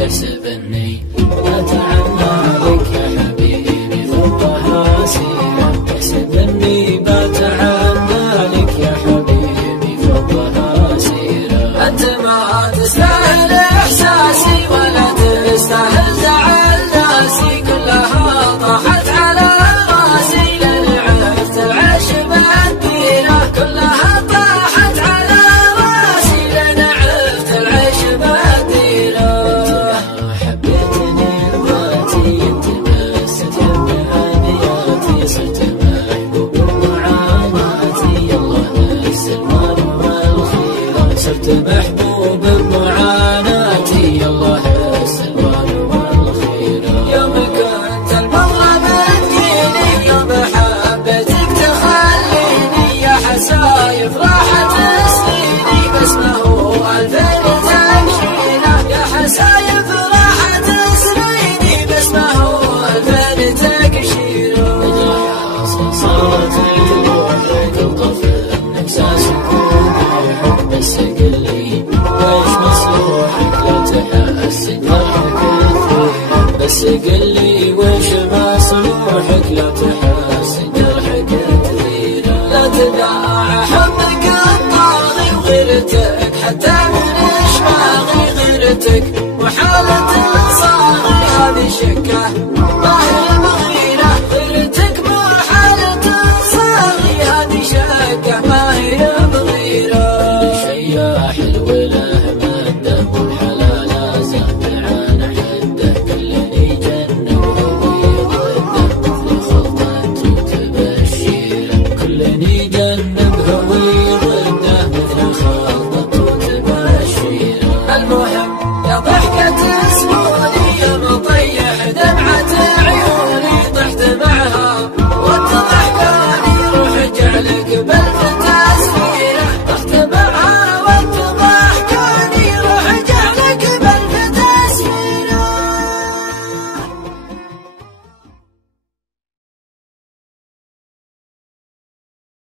تحسبني بتعنى لك يا حبيبي فوقها سيرة، تحسبني بتعنى لك يا حبيبي فوقها سيرة. أنت ما تستاهل إحساسي ولا تستاهل زعل ناسي، كلها طاحت على راسي لأن عرفت العيش بالديرة، كلها طاحت على راسي لأن عرفت العيش بالديرة. حبيتني ذاتي انت بس تحب هدياتي، صرت محبوب بمعاناتي الله السلمان والخيرة، صرت محبوب بمعاناتي الله السلمان والخيرة. يوم كنت المغرب تجيني، يوم حبيتك تخليني، يا حسايف راحت سنيني بس ما هو ألفين تكشينة، يا حسايف راحت سنيني بس ما هو ألفين تكشينة. صارت روحك الطفل إحساس كون بس قلي ويش مصلوحك لا تحس جرحك كثير، بس قلي ويش مصلوحك لا تحس جرحك كثير. لا تداعى حبك الطاغي وغيرتك حتى من اشماغي، غيرتك وحالة صاغي هذه شكة ما هي بغيرة، غيرتك مو حالة صاغي هذه شكة ما هي بغيرة. شياح الوله مده والحلال زاد عن حده، كلني جنة وهوي ضده مثل خلطة توت بشيرة، كلني جنة